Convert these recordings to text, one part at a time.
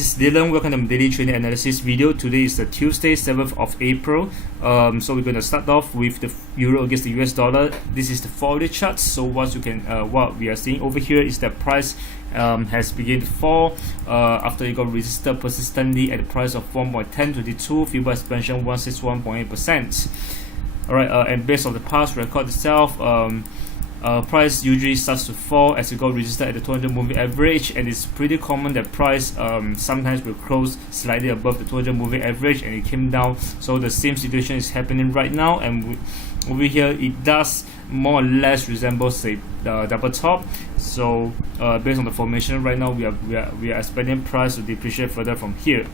is Dylan. Welcome to my daily trading analysis video. Today is the Tuesday, 7th of April. So we're going to start off with the euro against the US dollar. This is the 4-day chart. So what we are seeing over here is that price has begun to fall after it got resisted persistently at the price of 1.1022, feeble expansion 161.8%. Alright, and based on the past record itself, price usually starts to fall as it got resisted at the 200 moving average, and it's pretty common that price sometimes will close slightly above the 200 moving average and it came down. So the same situation is happening right now, and over here it does more or less resembles a double top. So based on the formation right now, we are expecting price to depreciate further from here.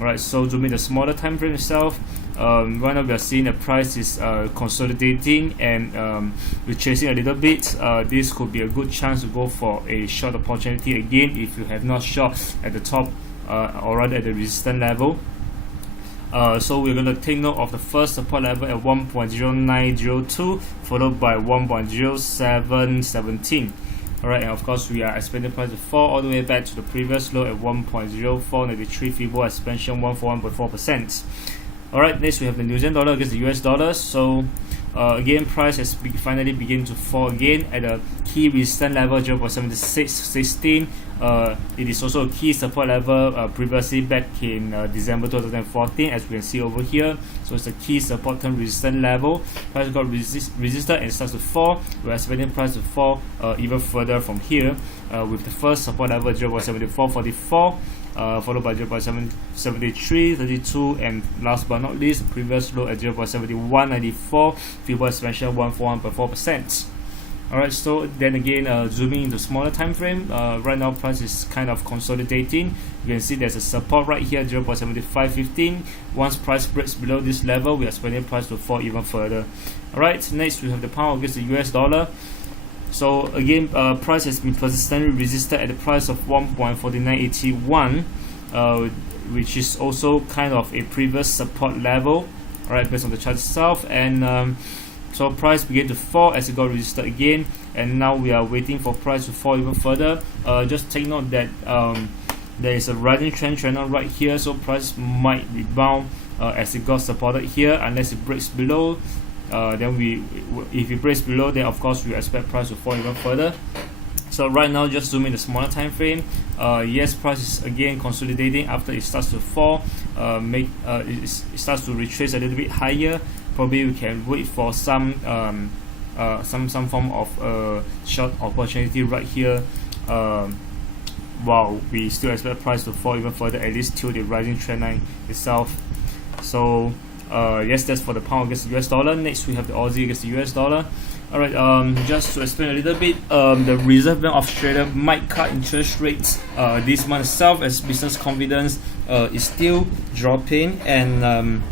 Alright, so zooming the smaller time frame itself, right now we are seeing the price is consolidating and retracing a little bit. This could be a good chance to go for a short opportunity again if you have not short at the top or rather at the resistance level. So we're going to take note of the first support level at 1.0902, followed by 1.0717. Alright, and of course we are expecting price to fall all the way back to the previous low at 1.0493, feeble expansion 141.4%. Alright, next we have the New Zealand dollar against the US dollar. So again, price has finally begun to fall again at a key resistance level 0.7616. It is also a key support level previously back in December 2014, as we can see over here. So it's a key support term resistance level. Price got resisted and starts to fall. We're expecting price to fall even further from here, with the first support level 0.7444. Followed by 0.7332, and last but not least, previous low at 0.7194, feeble expansion 141.4%. Alright, so then again, zooming into smaller time frame, right now price is kind of consolidating. You can see there's a support right here, 0.7515. Once price breaks below this level, we are expecting price to fall even further. Alright, next we have the pound against the US dollar. So again, price has been persistently resisted at the price of 1.4981, which is also kind of a previous support level, alright, based on the chart itself. And so price began to fall as it got resisted again, and now we are waiting for price to fall even further. Just take note that there is a rising trend on right here, so price might rebound as it got supported here unless it breaks below. If it breaks below, then of course we expect price to fall even further. So right now, just zooming the smaller time frame, yes, price is again consolidating after it starts to fall. It starts to retrace a little bit higher. Probably we can wait for some form of short opportunity right here, while we still expect price to fall even further, at least till the rising trend line itself. So yes, that's for the pound against the US dollar. Next we have the Aussie against the US dollar. Alright, just to explain a little bit, the Reserve Bank of Australia might cut interest rates this month itself, as business confidence is still dropping, and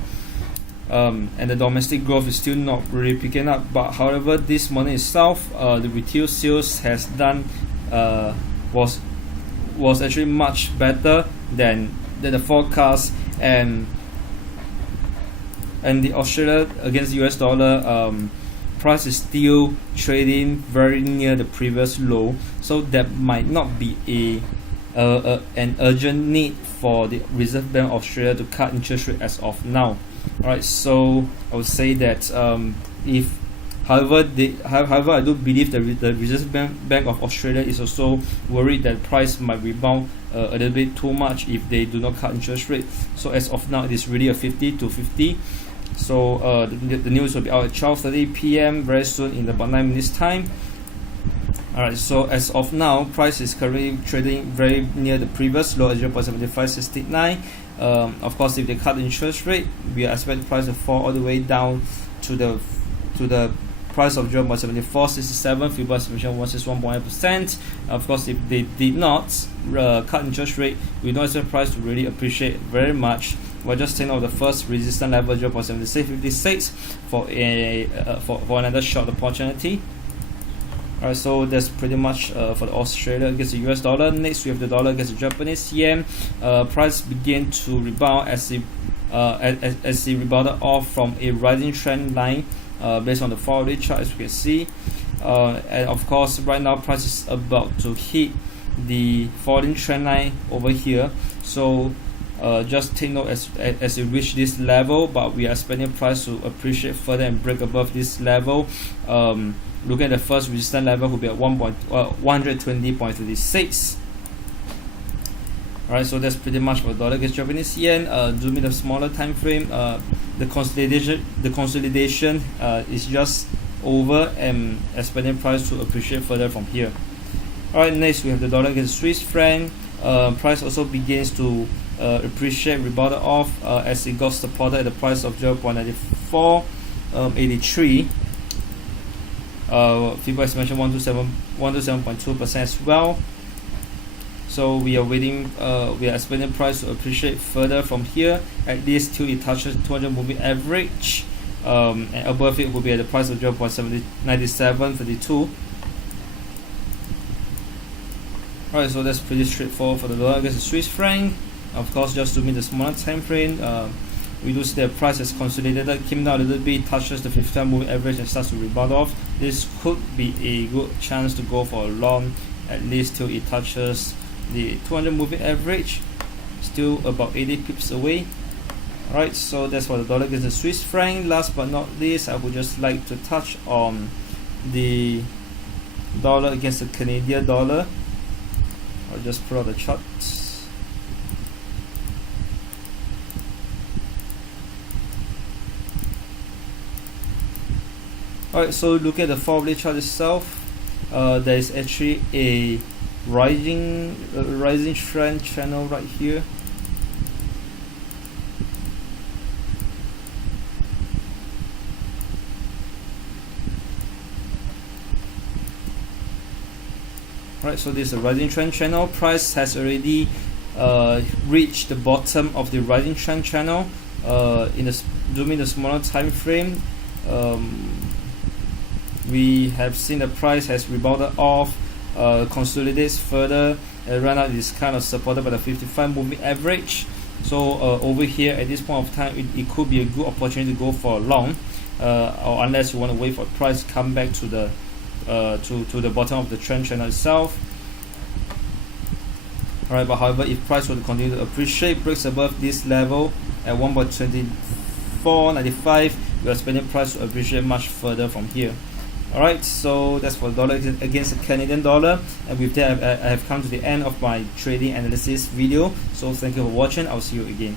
the domestic growth is still not really picking up. But however, this morning itself, the retail sales has done was actually much better than the forecast, and the Australia against the US dollar price is still trading very near the previous low, so that might not be an urgent need for the Reserve Bank of Australia to cut interest rate as of now. Alright, so I would say that however, I do believe the Reserve Bank of Australia is also worried that price might rebound a little bit too much if they do not cut interest rate. So as of now, it is really a 50-50. So the news will be out at 12:30 p.m. very soon, in about 9 minutes time. Alright, so as of now, price is currently trading very near the previous low at 0.7569. Of course, if they cut the interest rate, we expect price to fall all the way down to the price of 0.7467, feeble expansion 161.8%. Of course, if they did not cut interest rate, we don't expect price to really appreciate very much. We're just taking out the first resistance level 0.7656 for another short opportunity. Alright, so that's pretty much for the Australia against the US dollar. Next we have the dollar against the Japanese yen. Price began to rebound as it rebounded off from a rising trend line based on the 4-day chart, as you can see. And of course, right now price is about to hit the falling trend line over here. So just take note as you reach this level, but we are expecting price to appreciate further and break above this level. Look at the first resistance level will be at 120.36. Alright, so that's pretty much for dollar against Japanese yen. Zoom in the smaller time frame. The consolidation is just over and expecting price to appreciate further from here. Alright, next we have the dollar against Swiss franc. Price also begins to appreciate, rebounded off as it got supported at the price of 0.9483. Fibonacci expansion 127.2% as well. So we are waiting. We are expecting price to appreciate further from here, at least till it touches 200 moving average, and above it will be at the price of 0.9732. Alright, so that's pretty straightforward for the dollar against the Swiss franc. Of course, just to meet the smaller time frame, we do see the price has consolidated, came down a little bit, touches the 50 moving average and starts to rebound off. This could be a good chance to go for a long, at least till it touches the 200 moving average, still about 80 pips away. Alright, so that's for the dollar against the Swiss franc. Last but not least, I would just like to touch on the dollar against the Canadian dollar. I'll just pull out the chart. Alright, so look at the 4-hourly chart itself. There is actually a rising trend channel right here. Right, so this is a rising trend channel. Price has already reached the bottom of the rising trend channel. In the zooming the smaller time frame, we have seen the price has rebounded off, consolidates further, and right now it is kind of supported by the 55 moving average. So over here at this point of time, it could be a good opportunity to go for a long, or unless you want to wait for price to come back to the bottom of the trend channel itself. Alright, but however, if price were to continue to appreciate, breaks above this level at 1.2495, we are expecting price to appreciate much further from here. Alright, so that's for the dollar against the Canadian dollar, and with that I have come to the end of my trading analysis video. So thank you for watching. I'll see you again.